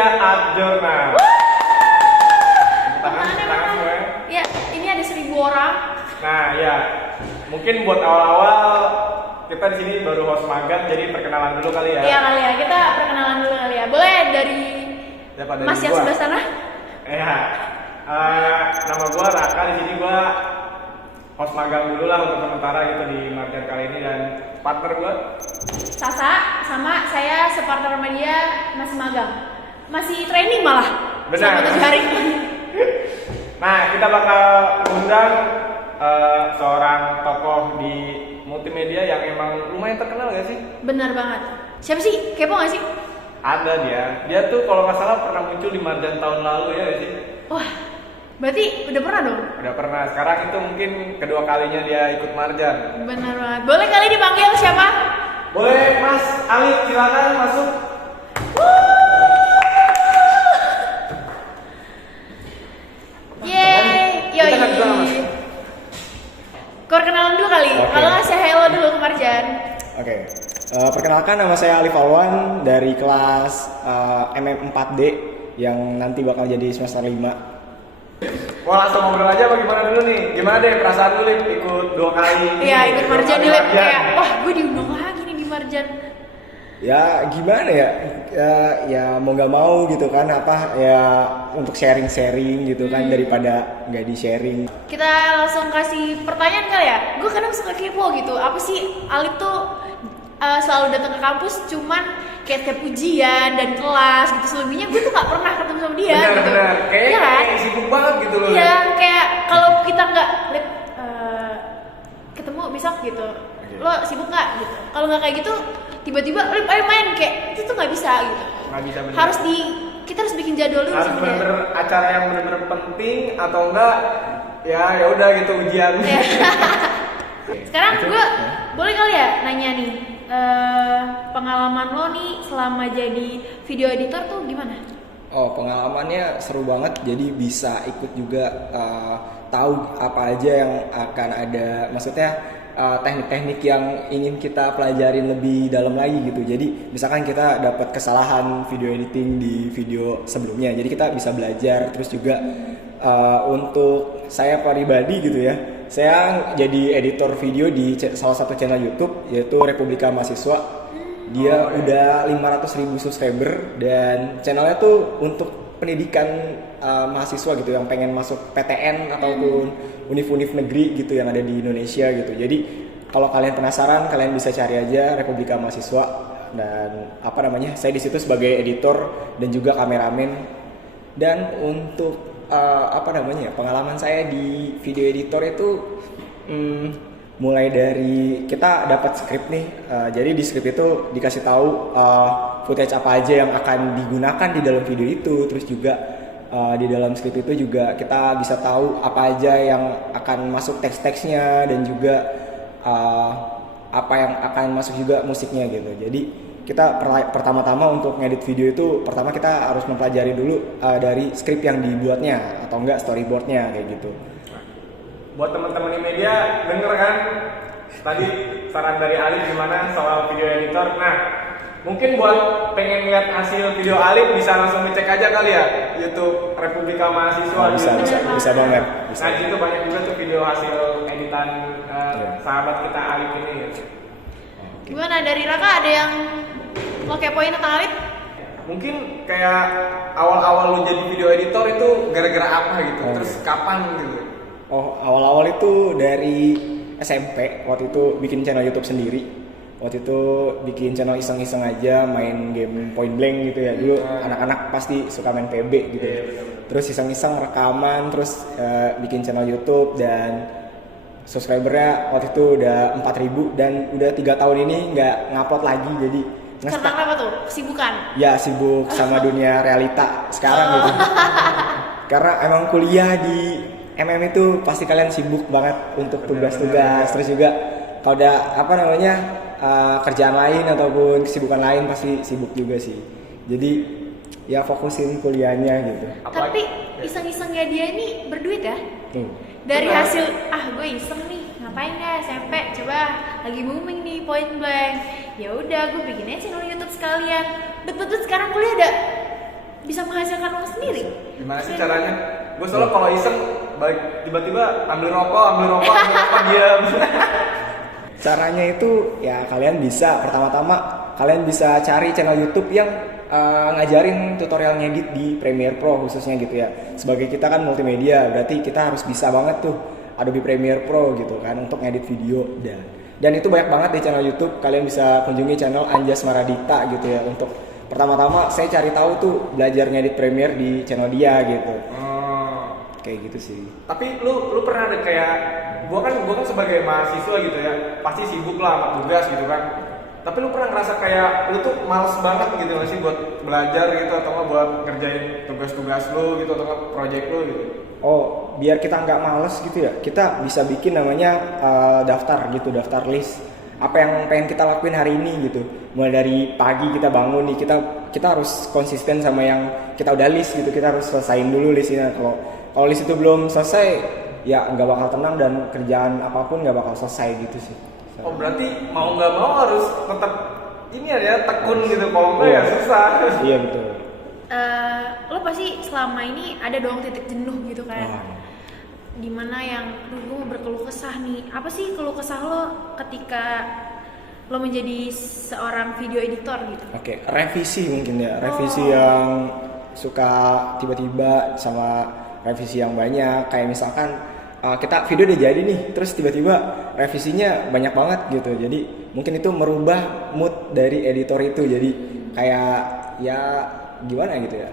Multimedia Art Journal. Tangan semua. Ya, ini ada 1000 orang. Nah, ya. Mungkin buat awal-awal kita di sini baru host magang, jadi perkenalan dulu kali ya. Iya kali ya, kita perkenalan dulu kali ya. Boleh dari Mas yang sebelah sana? Iya. Nama gua Raka, di sini gua host magang dulu lah untuk sementara gitu di Marjan kali ini, dan partner gua Sasa, sama saya separtner sama dia masih magang. Masih training malah. Benar. Selama 7 hari. Nah, kita bakal undang seorang tokoh di multimedia yang emang lumayan terkenal gak sih? Benar banget. Siapa sih? Kepo gak sih? Ada dia. Dia tuh kalau nggak salah pernah muncul di Marjan tahun lalu ya gak sih? Wah, berarti udah pernah dong? Udah pernah. Sekarang itu mungkin kedua kalinya dia ikut Marjan. Benar banget. Boleh kali dipanggil siapa? Boleh Mas Alif, silakan masuk. Yeay, Kita kan juga, Mas. yoi. Perkenalan dulu kali. Oke. Kalau nggak saya hello dulu ke Marjan. Oke, perkenalkan nama saya Alif Alwan dari kelas MM4D yang nanti bakal jadi semester 5. Wah, langsung ngobrol aja bagaimana dulu nih? Gimana deh perasaan lu Lip, ikut 2 kali? Iya, ikut Marjan nih, Lip. Marjan. Kayak, wah gue diundang lagi nih di Marjan. Ya gimana ya, ya mau nggak mau gitu kan, apa ya untuk sharing-sharing gitu kan daripada nggak di-sharing. Kita langsung kasih pertanyaan kali ya. Gue kadang suka kepo gitu. Apa sih Alif tuh selalu datang ke kampus cuman kayak ujian dan kelas gitu. Selebihnya gue tuh nggak pernah ketemu sama dia. Gitu. Benar. Kayak Iya kan? sibuk banget gitu loh. Iya, kayak kalau kita nggak Lip, ketemu besok gitu. Lo sibuk nggak gitu? Kalau nggak kayak gitu, tiba-tiba Lip ayo main, kayak itu tuh nggak bisa gitu. Nggak bisa bener. Kita harus bikin jadwal dulu harus sama dia. bener-bener acara yang bener-bener penting atau enggak ya udah gitu ujian. Iya. Sekarang gue boleh kali ya nanya nih, pengalaman lo nih selama jadi video editor tuh gimana? Oh, pengalamannya seru banget, jadi bisa ikut juga tahu apa aja yang akan ada, maksudnya teknik-teknik yang ingin kita pelajarin lebih dalam lagi gitu. Jadi misalkan kita dapat kesalahan video editing di video sebelumnya, jadi kita bisa belajar. Terus juga untuk saya pribadi gitu ya, saya jadi editor video di salah satu channel YouTube yaitu Republika Mahasiswa. Dia udah 500.000 subscriber dan channelnya tuh untuk pendidikan mahasiswa gitu yang pengen masuk PTN ataupun univ-univ negeri gitu yang ada di Indonesia gitu. Jadi kalau kalian penasaran, kalian bisa cari aja Republika Mahasiswa, dan apa namanya, saya di situ sebagai editor dan juga kameramen. Dan untuk pengalaman saya di video editor itu mulai dari kita dapat skrip nih, jadi di skrip itu dikasih tahu footage apa aja yang akan digunakan di dalam video itu. Terus juga di dalam skrip itu juga kita bisa tahu apa aja yang akan masuk teks-teksnya, dan juga apa yang akan masuk juga musiknya gitu. Jadi kita pertama-tama untuk ngedit video itu, pertama kita harus mempelajari dulu dari skrip yang dibuatnya atau enggak storyboardnya kayak gitu. Buat teman-teman di media denger kan tadi saran dari Alif gimana soal video editor. Nah, mungkin buat pengen lihat hasil video Alif bisa langsung ngecek aja kali ya YouTube Republika Mahasiswa. Bisa banget. Bisa. Nah, di situ banyak juga tuh video hasil editan sahabat kita Alif ini. Gimana dari Raka, ada yang lo kepoin tentang Alif? Mungkin kayak awal-awal lo jadi video editor itu gara-gara apa gitu, terus kapan gitu? Oh, awal-awal itu dari SMP, waktu itu bikin channel YouTube sendiri. Waktu itu bikin channel iseng-iseng aja, main game Point Blank gitu ya. Dulu anak-anak pasti suka main PB gitu. Terus iseng-iseng rekaman, terus bikin channel YouTube, dan subscribernya waktu itu udah 4.000, dan udah 3 tahun ini nggak ngupload lagi. Jadi Karena apa tuh? Kesibukan? ya sibuk sama dunia realita sekarang gitu. Karena emang kuliah di MM itu pasti kalian sibuk banget untuk tugas-tugas. Terus juga kalau ada kerjaan lain ataupun kesibukan lain pasti sibuk juga sih. Jadi ya fokusin kuliahnya gitu. Tapi iseng-isengnya dia ini berduit ya? Dari hasil gue iseng nih, ngapain ya SMP, coba lagi booming nih Point Blank. Ya udah gue bikin aja channel YouTube sekalian. Bet sekarang kuliah bisa menghasilkan uang sendiri. Gimana sih Keren caranya? banget. Gue selalu kalau iseng balik tiba-tiba ambil rokok diam. Caranya itu ya kalian bisa pertama-tama kalian bisa cari channel YouTube yang ngajarin tutorial ngedit di Premiere Pro khususnya gitu ya. Sebagai kita kan multimedia, berarti kita harus bisa banget tuh Adobe Premiere Pro gitu kan untuk ngedit video dan itu banyak banget di channel YouTube. Kalian bisa kunjungi channel Anjas Maradita gitu ya. Untuk pertama-tama saya cari tahu tuh belajar ngedit Premiere di channel dia gitu. Kayak gitu sih. Tapi lu pernah ada kayak gua kan sebagai mahasiswa gitu ya, pasti sibuk lah sama tugas gitu kan. Tapi lu pernah ngerasa kayak lu tuh males banget gitu nggak sih buat belajar gitu atau nggak buat ngerjain tugas-tugas lu gitu atau nggak project lu gitu? Oh, biar kita nggak males gitu ya, kita bisa bikin namanya daftar gitu, daftar list. Apa yang pengen kita lakuin hari ini gitu. Mulai dari pagi kita bangun nih, kita harus konsisten sama yang kita udah list gitu. Kita harus selesain dulu listnya. Kalau list itu belum selesai, ya nggak bakal tenang dan kerjaan apapun nggak bakal selesai gitu sih. Oh berarti mau nggak mau harus tetap ini ya tekun gitu, kalau enggak ya susah. Iya betul. Lo pasti selama ini ada dong titik jenuh gitu kan. Wah. Dimana yang gue mau berkeluh kesah nih. Apa sih keluh kesah lo ketika lo menjadi seorang video editor gitu? Oke, revisi mungkin ya. Revisi yang suka tiba-tiba sama revisi yang banyak. Kayak misalkan kita video udah jadi nih, terus tiba-tiba revisinya banyak banget gitu. Jadi mungkin itu merubah mood dari editor itu. Jadi kayak ya gimana gitu ya.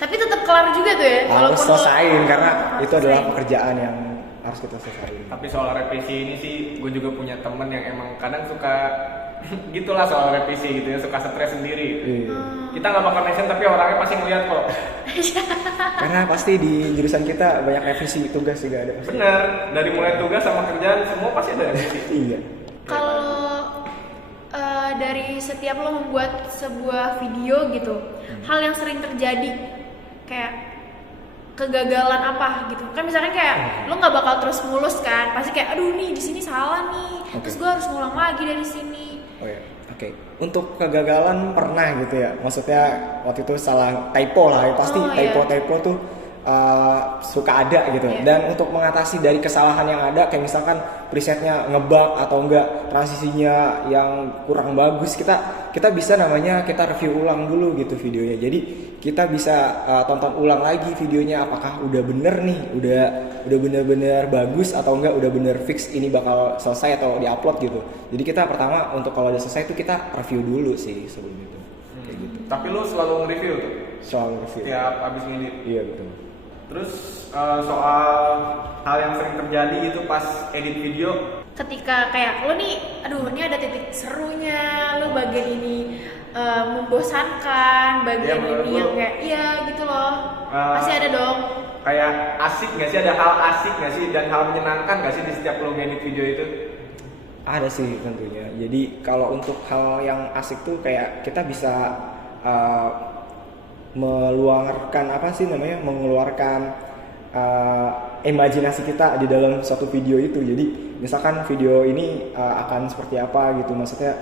Tapi tetap kelar juga tuh ya. Harus walaupun selesain karena harus itu adalah selesain. pekerjaan yang harus kita selesain. Tapi soal revisi ini sih, gue juga punya temen yang emang kadang suka gitulah soal revisi gitu ya, suka stres sendiri. Iya. Kita nggak bakal mention tapi orangnya pasti ngeliat kok. Karena pasti di jurusan kita banyak revisi tugas juga ada pasti. Bener, dari mulai tugas sama kerjaan semua pasti ada revisi. Iya. Kalau dari setiap lo membuat sebuah video gitu, hal yang sering terjadi kayak kegagalan apa gitu kan, misalkan kayak lo nggak bakal terus mulus kan, pasti kayak aduh nih di sini salah nih, terus gue harus ngulang lagi dari sini. Oh ya. Oke. Untuk kegagalan pernah gitu ya. Maksudnya waktu itu salah typo lah, ya. Pasti Oh, iya. typo tuh suka ada gitu. Iya. Dan untuk mengatasi dari kesalahan yang ada, kayak misalkan presetnya ngebug atau enggak transisinya yang kurang bagus, kita bisa namanya kita review ulang dulu gitu videonya. Jadi kita bisa tonton ulang lagi videonya, apakah udah bener nih, udah bener-bener bagus atau enggak, udah bener fix ini bakal selesai atau diupload gitu. Jadi kita pertama untuk kalau udah selesai itu kita review dulu sih sebelum itu. Kayak gitu. Tapi lu selalu nge-review tuh Soal review. tiap abis ngedit. Iya betul. Terus soal hal yang sering terjadi itu pas edit video, Ketika kayak lo nih, aduh ini ada titik serunya, lo bagian ini membosankan, bagian Iya, menurut ini lo? yang kayak iya gitu loh, pasti ada dong. kayak asik nggak sih, ada hal asik nggak sih dan hal menyenangkan nggak sih di setiap lo ngedit video itu? Ada sih tentunya. Jadi kalau untuk hal yang asik tuh kayak kita bisa mengeluarkan mengeluarkan imajinasi kita di dalam suatu video itu. Jadi misalkan video ini akan seperti apa gitu, maksudnya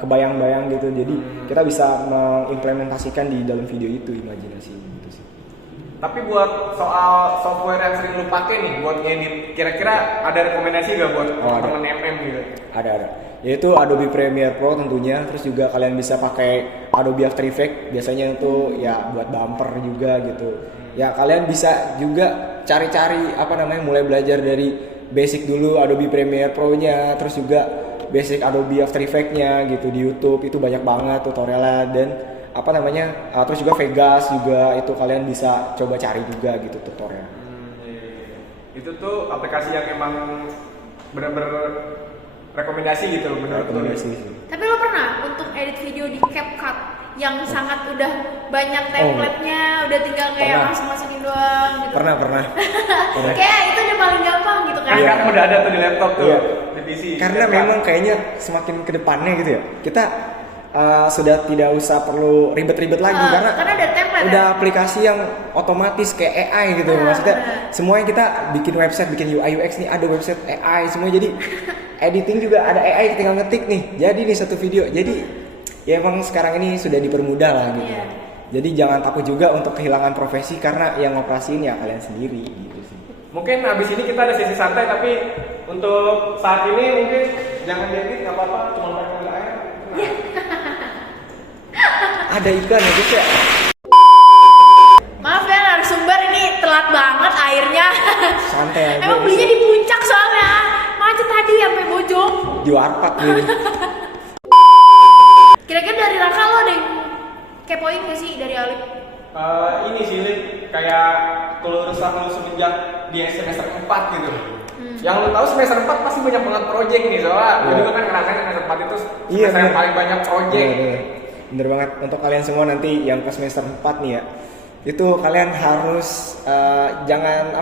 kebayang-bayang gitu. Jadi kita bisa mengimplementasikan di dalam video itu imajinasi gitu sih. Tapi buat soal software yang sering lo pakai nih buat ngedit, kira-kira ada rekomendasi nggak buat ada. temen MM gitu? Ada. Yaitu Adobe Premiere Pro tentunya, terus juga kalian bisa pakai Adobe After Effects, biasanya itu ya buat bumper juga gitu. Ya kalian bisa juga cari-cari mulai belajar dari basic dulu Adobe Premiere Pro-nya, terus juga basic Adobe After Effects-nya gitu di YouTube, itu banyak banget tutorialnya. Dan terus juga Vegas juga itu kalian bisa coba cari juga gitu tutorial. Iya. Itu tuh aplikasi yang emang bener-bener rekomendasi gitu menurut lo? Rekomendasi sih. Tapi lo pernah untuk edit video di CapCut yang sangat udah banyak template-nya, udah tinggal kayak Pernah. masuk-masukin doang gitu. Pernah. Kayak itu udah paling gampang gitu kan. Kan sekarang udah ada tuh di laptop tuh, Iya. di PC. Karena Kan? memang kayaknya semakin ke depannya gitu ya, kita sudah tidak usah perlu ribet-ribet lagi karena ada template udah ya? aplikasi yang otomatis kayak AI gitu. Maksudnya semuanya kita bikin website, bikin UI UX nih ada website AI semua, jadi editing juga ada AI, tinggal ngetik nih jadi nih satu video. Jadi ya emang sekarang ini sudah dipermudah lah gitu. Iya. Jadi jangan takut juga untuk kehilangan profesi karena yang ngoperasiin ya kalian sendiri gitu sih. Mungkin habis ini kita ada sesi santai, tapi untuk saat ini mungkin jangan diedit, nggak apa-apa, cuma pakai air. Ada iklan ya guys ya. Maaf ya narasumber, ini telat banget airnya. Santai aja. Emang belinya di puncak soalnya. Macet tadi sampai Bojong. Di warpat gitu. Kira-kira dari Raka lo ada yang kepoin gak sih dari Alif? Ini sih Lip, kayak kelulusan lu semenjak di semester 4 gitu. Yang lu tahu semester 4 pasti banyak banget project nih, soalnya lu juga kan ngerasain semester 4 itu semester yang paling banyak project. Bener banget, untuk kalian semua nanti yang ke semester 4 nih ya, itu kalian harus jangan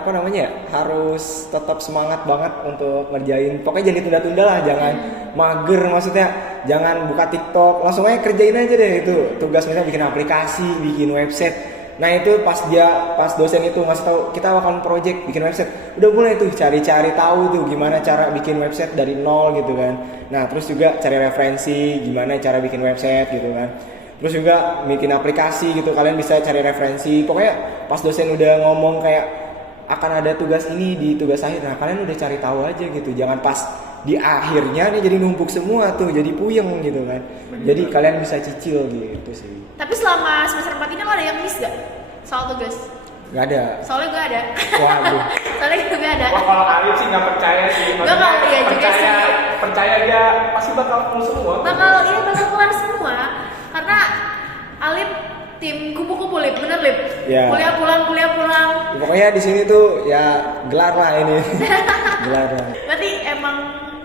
harus tetap semangat banget untuk ngerjain. Pokoknya jangan ditunda-tunda lah, jangan mager, maksudnya jangan buka TikTok, langsung aja kerjain aja deh itu tugas, misalnya bikin aplikasi, bikin website. Nah itu pas dosen itu ngasih tahu kita akan project bikin website, udah mulai tuh cari-cari tahu tuh gimana cara bikin website dari nol gitu kan. Nah terus juga cari referensi gimana cara bikin website gitu kan. Terus juga bikin aplikasi gitu, kalian bisa cari referensi. Pokoknya pas dosen udah ngomong kayak akan ada tugas ini di tugas akhir, nah kalian udah cari tahu aja gitu. Jangan pas di akhirnya nih jadi numpuk semua tuh, jadi puyeng gitu kan. Jadi kalian bisa cicil gitu sih. Tapi selama semester 4 ini lo ada yang miss gak? Soal tugas? Gak ada. Soalnya gue ada. Waduh. Soalnya gue ada. Wah kalau Alif sih nggak percaya sih. Gue nggak percaya juga sih. Percaya dia pasti bakal full semua. Bakal kelar semua. Karena Alif tim kupu-kupu Lip, bener Lip? Ya. Kuliah pulang. Ya, pokoknya di sini tuh ya gelar lah ini. Gelar lah. Berarti emang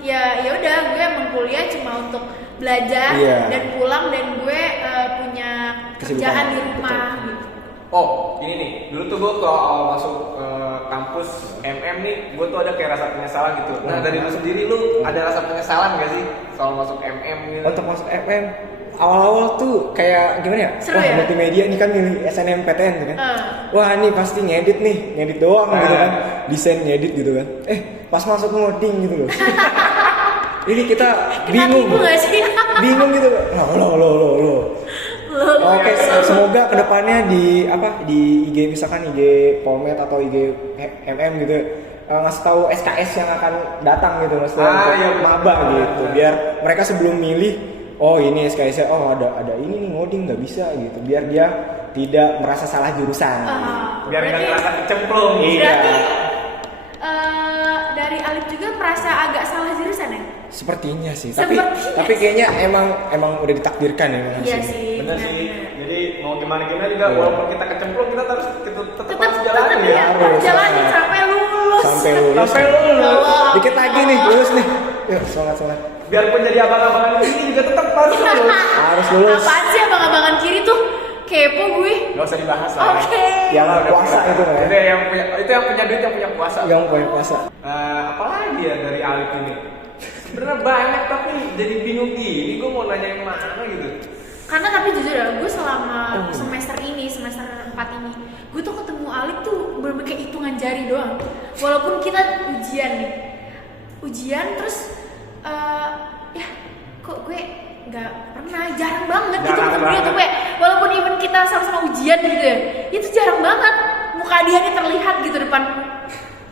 ya udah, gue emang kuliah cuma untuk belajar dan pulang, dan gue punya kerjaan di rumah gitu. Oh, ini nih, dulu tuh gue kalau masuk kampus MM nih, gue tuh ada kayak rasa penyesalan gitu. Nah dari lu sendiri, lu ada rasa penyesalan gak sih soal masuk MM gitu? Untuk masuk MM awal-awal tuh kayak gimana ya? Seru wah ya? multimedia nih kan milih SNMPTN tuh kan. Wah ini pasti ngedit doang gitu kan. Desain ngedit gitu kan. Pas masuk ngoding gitu loh. Ini kita bingung. Kena tipu gak sih? Bingung gitu. Loh. Oke, semoga kedepannya di IG misalkan IG Polmed atau IG MM gitu ngasih tahu SKS yang akan datang gitu maksudnya untuk maba gitu, biar mereka sebelum milih oh ini SKS ada ini nih ngoding nggak bisa gitu, biar dia tidak merasa salah jurusan. Biar nggak ngerasa kecemplung. Berarti dari Alif juga merasa agak salah jurusan ya? Sepertinya sih, tapi kayaknya emang udah ditakdirkan ya. Iya sih. Bener sih. Jadi mau gimana juga walaupun kita kecemplung, kita harus tetap harus Tetap jalanin ya. harus jalanin sampai lulus. Sampai lulus. Dikit lagi nih lulus nih. Yuk semangat. Biarpun jadi abang-abangan ini juga tetap harus lulus. Harus lulus. Apaan sih abang-abangan kiri tuh? Kepo gue. Gak usah dibahas lah. Oke. Yang puasa itu kan. Itu yang punya duit, yang punya puasa. Yang punya puasa. Apalagi ya dari Alif ini? Sebenarnya banyak tapi jadi bingung gini. Gue mau nanya yang mana gitu. Karena tapi jujur ya, gue selama semester 4 ini, gue tuh ketemu Alif tuh bener-bener kayak hitungan jari doang. Walaupun kita ujian terus ya kok gue nggak pernah, jarang banget gitu ketemu dia tuh, kayak walaupun even kita sama-sama ujian gitu ya, itu jarang banget muka dia nih terlihat gitu depan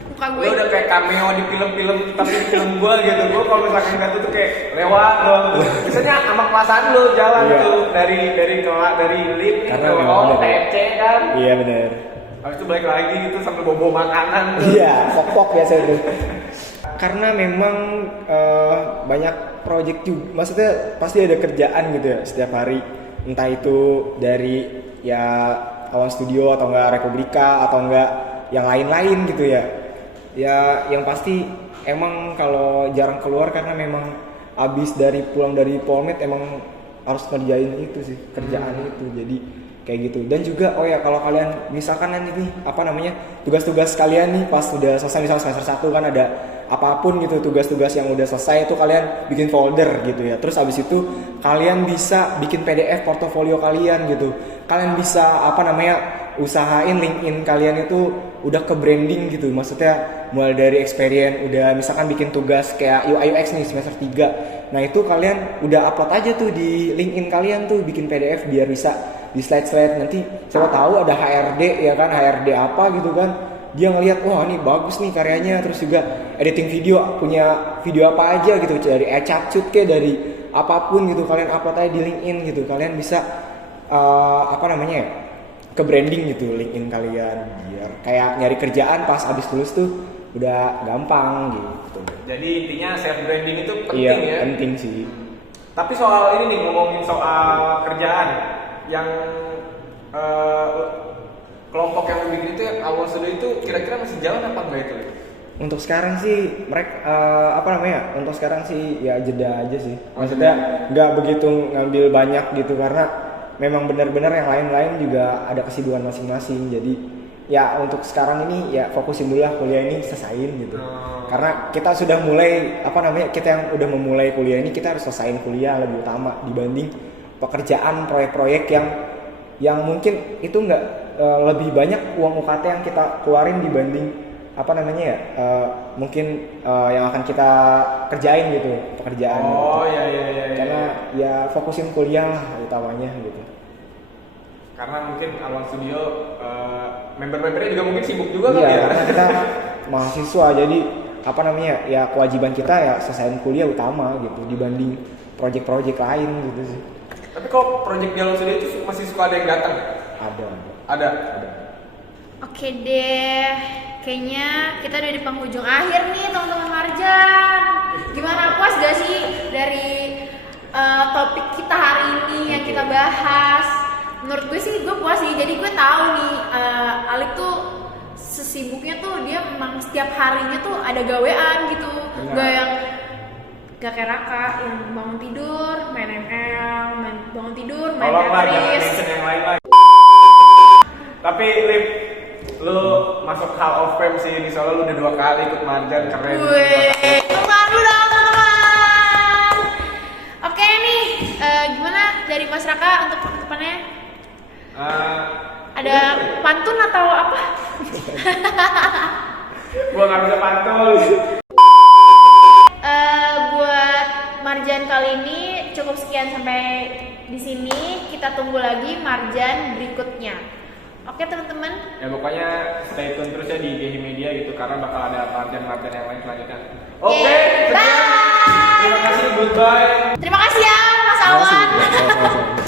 muka gue. Gue udah kayak cameo di film-film, tapi di film gue gitu. Gue kalau misalkan nggak tuh kayak lewat doang tuh. Biasanya sama kelasan lu jalan tuh dari lift ke TC kan. Iya benar. Habis itu balik lagi gitu sambil bobo makanan tuh. Iya, pok biasa itu. Karena memang banyak project juga, maksudnya pasti ada kerjaan gitu ya setiap hari. Entah itu dari ya Awan Studio atau enggak Republika atau enggak yang lain-lain gitu ya. Ya yang pasti emang kalau jarang keluar karena memang abis pulang dari Polmed emang harus ngerjain itu sih, kerjaan itu. Jadi kayak gitu. Dan juga kalau kalian misalkan nanti nih tugas-tugas kalian nih pas udah selesai, misalnya semester 1 kan ada apapun gitu, tugas-tugas yang udah selesai itu kalian bikin folder gitu ya. Terus abis itu kalian bisa bikin PDF portofolio kalian gitu. Kalian bisa usahain LinkedIn kalian itu udah ke branding gitu. Maksudnya mulai dari experience, udah misalkan bikin tugas kayak UI UX nih semester 3 Nah itu kalian udah upload aja tuh di LinkedIn kalian tuh, bikin PDF biar bisa di slide nanti siapa tahu ada HRD ya kan, HRD apa gitu kan, dia ngelihat wah ini bagus nih karyanya, terus juga editing video, punya video apa aja gitu, dari capcut kayak dari apapun gitu, kalian upload aja di LinkedIn gitu, kalian bisa ke branding gitu LinkedIn kalian, biar kayak nyari kerjaan pas abis lulus tuh udah gampang gitu. Jadi intinya self branding itu penting Iya, ya. penting sih. Tapi soal ini nih, ngomongin soal kerjaan yang kelompok yang lu bikin itu yang awal studio itu kira-kira masih jalan apa enggak itu? Untuk sekarang sih mereka untuk sekarang sih ya jeda aja sih. Maksudnya nggak begitu ngambil banyak gitu, karena memang benar-benar yang lain-lain juga ada kesibukan masing-masing. Jadi ya untuk sekarang ini ya fokusin dulu lah kuliah ini selesaiin gitu. Karena kita sudah mulai kita yang udah memulai kuliah ini, kita harus selesaiin kuliah lebih utama dibanding pekerjaan proyek-proyek yang mungkin itu nggak lebih banyak uang UKT yang kita keluarin dibanding mungkin yang akan kita kerjain gitu, pekerjaan. Oh gitu. iya. Karena ya fokusin kuliah lah utamanya gitu. Karena mungkin awal studio member-membernya juga mungkin sibuk juga Iya, kali ya. karena kita mahasiswa, jadi ya kewajiban kita ya selesaiin kuliah utama gitu dibanding proyek-proyek lain gitu sih. Tapi kok project Jalur Studio itu masih suka ada yang datang? Ada. Oke deh, kayaknya kita udah di penghujung akhir nih teman-teman Marjan. Gimana, puas gak sih dari topik kita hari ini yang kita bahas? Menurut gue sih gue puas sih, jadi gue tahu nih Alif tuh sesibuknya tuh dia memang setiap harinya tuh ada gawean gitu. Gak yang gak kayak Raka yang bangun tidur, main ML, bangun tidur, main Tolonglah jangan Tetris. mention yang lain lagi. Tapi Lip, lu masuk Hall of Fame sih, di Solo lu udah 2 kali ikut Marjan, keren. Wih, teman dulu dong teman-teman. Oke nih, gimana dari Mas Raka untuk penutupannya? Ada pantun atau apa? Gua nggak bisa pantun. Buat Marjan kali ini cukup sekian sampai di sini. Kita tunggu lagi Marjan berikutnya. Oke teman-teman. Ya pokoknya stay tune terus ya di GH Media gitu, karena bakal ada Marjan yang lain selanjutnya. Oke, Bye. terima kasih, goodbye. Terima kasih ya Mas Terima kasih. Awan. Sama-sama.